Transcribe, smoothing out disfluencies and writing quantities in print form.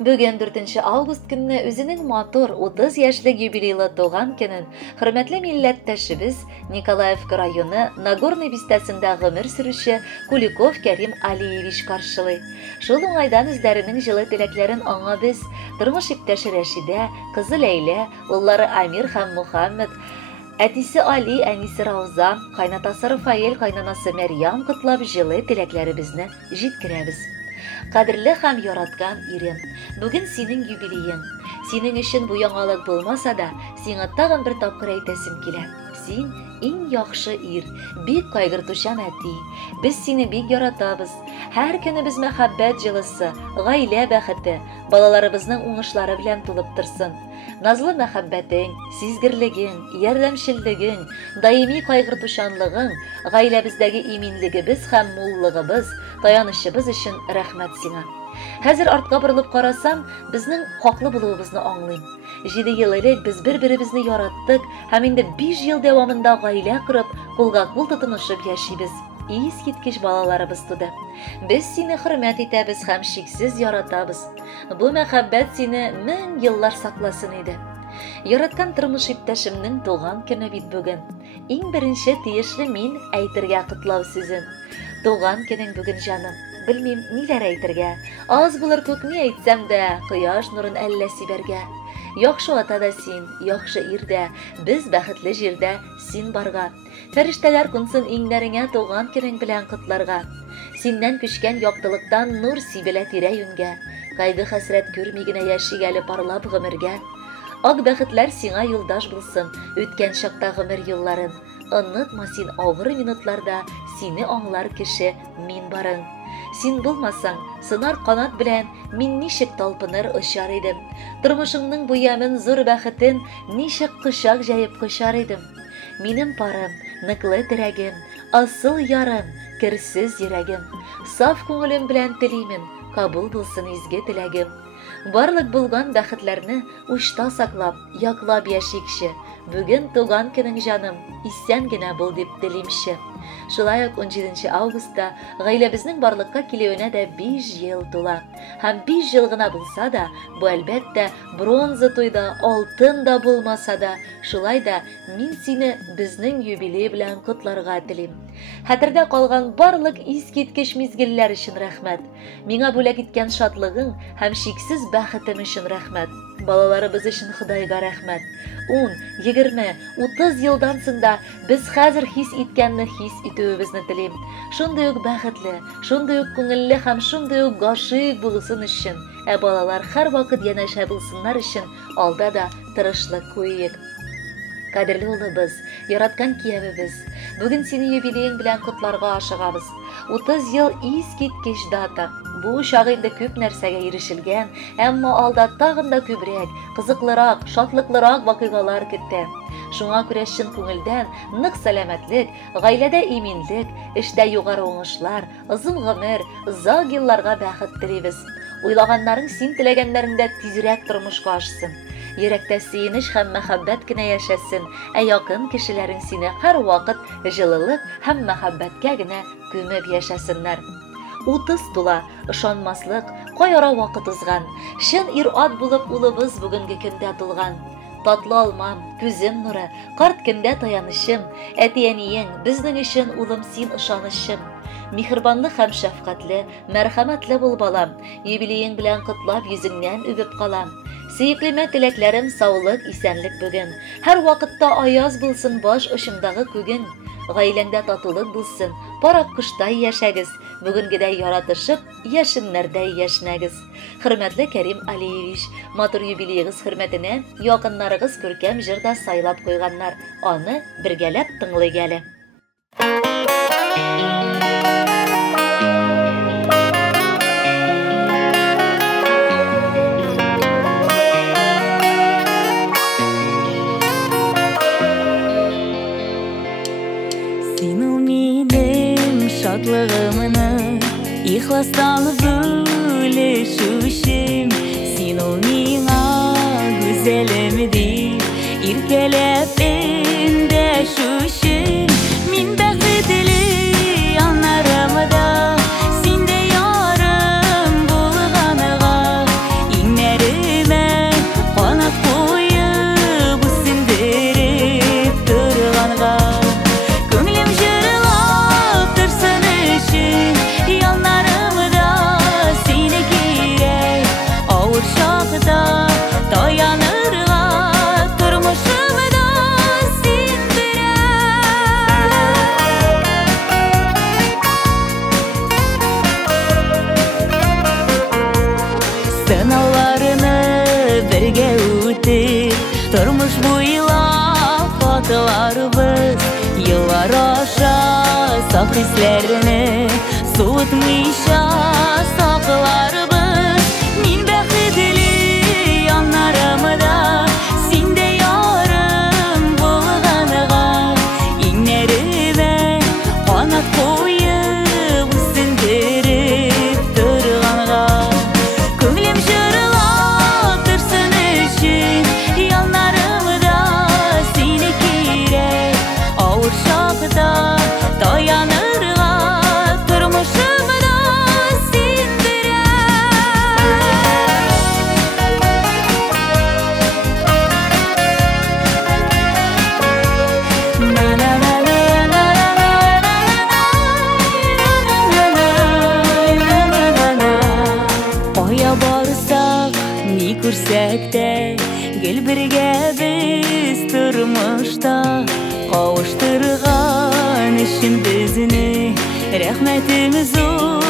Bugün 4 avgust günü özünün motor 30 yaşlık юбилейлы doğan günün hürmetli milletteşimiz Nikolaevka rayonu Nagorny bistesinde ömür sürüşü Kulikov Kerim Aliyevich karşılay. Şol oңайдан üzlerinin жылы tileklerin ona biz turmuş ipteşi Reşide, kızı Leyle, ulları Amir hem Muhammed, Әтисе Али, әнисе Рауза, кайнатасы Рафаэль, кайнанасы Мәрьям кытлап жылы теләкләребезне җиткерәбез. Кадерле һәм яраткан ирем, бүген синең юбилеең. Синең өчен бу яңалык булмаса да, сиңа тагын бер тапкыр әйтәсем килә. Син иң яхшы ир, бик кайгыртучан әти. Без сине бик яратабыз. Һәр көнебез мәхәббәт җылысы, гаилә бәхете, балаларыбызның уңышлары белән тулып торсын. Назлы мәхәббәтең, сизгерлегең, ярдәмчеллегең, даими кайгыртучанлыгың, гаиләбездәге иминлегебез һәм муллыгыбыз, таянышыбыз өчен рәхмәт сиңа. Хәзер артка борылып карасам, безнең хаклы булуыбызны аңлыйм. 7 ел элек без бер-беребезне яраттык һәм инде 5 ел дәвамында гаилә корып, кулга-кул тотынышып яшибез. Искиткеч балаларыбыз туды. Без сине хөрмәт итәбез һәм шиксез яратабыз. Бу мәхәббәт сине 1000 еллар сакласын иде. Яраткан тормыш иптәшемнең туган көне бит бүген. Иң беренче тиешле мин әйтергә котлау сүзен. Туган көнең бүген җаным. Белмим, ниләр әйтергә. Аз булыр күп ни әйтсәм дә, кояш нурын әллә сибәргә. Яхшы ата да син, яхшы ир дә, без бәхетле җирдә син барга. Фәрештәләр кунсын иңнәреңә туган көнең белән котларга. Синнән күчкән яктылыктан нур сибелә тирә-юньгә. Кайгы хәсрәт күрми генә яшигәле парлап гомергә. Ак бәхетләр сиңа юлдаш булсын, үткән чакта гомер юлларын. Онытма син авыр минутларда сине аңлар кеше мин барың. Син булмасаң, сынар канат белән мин ничек талпыныр очар идем. Тормышыңның бу ямын зур бәхетен ничек кочак җәеп кочар идем. Минем парым, ныклы терәгем, асыл ярым, керсез йөрәгем. Саф күңелем белән телимен, кабул булсын изге теләгем. Барлык булган бәхетләрне учта саклап, яклап яшикче. Бүген туган көнең җаным, исән генә бул дип телимче. Шулай ук 17 августта гаиләбезнең барлыкка килүенә дә 5 ел тула. Һәм 5 ел гына булса да, бу әлбәттә бронза туйда, алтын да булмаса да, шулай да мин сине безнең юбилей белән котларга телим. Хәтердә калган барлык искиткеч мизгелләр өчен рәхмәт. Миңа бүләк иткән шатлыгың һәм шиксез бәхетем өчен рәхмәт. Балаларыбыз өчен Худайга рәхмәт. 10, 20, 30 елдан соң да без хәзер хис иткәнне хис итүебезне телим. Шундый ук бәхетле, шундый ук күңелле һәм шундый ук гашыйк булсын өчен, балалар һәр вакыт янәшә булсыннар өчен алда да тырышлык куйыйк. Кадерле улыбыз, яраткан киябебез, бүген сине юбилеең белән котларга ашыгабыз. 30 ел искиткеч дата. Бу чак инде күп нәрсәгә ирешелгән, әмма алда тагын да күбрәк, кызыклырак, шатлыклырак вакыйгалар көтә. Шуңа күрә чын күңелдән нык сәламәтлек, гаиләдә иминлек, эштә югары уңышлар, озын гомер, озак елларга бәхет телибез. Уйлаганнарың син теләгәннәрендә тизрәк тормышка ашсын. Йөрәктә сөенеш һәм мәхәббәт кенә яшәсен, якын кешеләрең сине һәр вакыт җылылык һәм мәхәббәткә генә күмеп яшәсеннәр. 30 тула, ышанмаслык, кайара вакыт узган. Шын ир-ат булып улыбыз бүгенге көндә тулган. Татлы алмам, күзем нуры, карт көндә таянышым, әти-әниең, безнең өчен улым син ышанышым. Михрбанлы һәм шәфкатьле, мәрхәмәтле бул балам, юбилеең белән котлап йөзеңнән үбеп калам. Сөеклемә теләкләрем саулык, исәнлек бүген. Һәр вакытта аяз булсын баш очымдагы күгең. Гаиләңдә татулык булсын, парак кыштай яшәгез. Бүгенгедәй яратышып, яшеннәрдәй яшнәгез. Хөрмәтле Кәрим Алиевич, матур юбилеегыз хөрмәтенә якыннарыгыз күркәм җырда сайлап куйганнар. Аны бергәләп тыңлыйк әле. Şadlığımını ihlastan bölüşüşüm. Sen ol miňa güzelimdir, irkelep endäşüşüm. Min bäxtli anlarymda sende yarım bulganyga, iň Сынауларыны бірге өтіп, тұрмыш бойлап атыларыбыз. Yıllar aşa saf hislerini soğutmayışa saklarыбыз. Min bәхетле yanlarımda sinde yarım bulğanığa, inlerime kanat koyup üstündürüp durğanığa. Көңлем жырлап тұрсын үшін yanlarımda seni керек. Ауыр шақта таянырға тұрмышымда сен Aya барсақ, не көрсәк тә, гел бірге біз тұрмышта. Қауыштырған үшін бізіні рәхметіміз зор.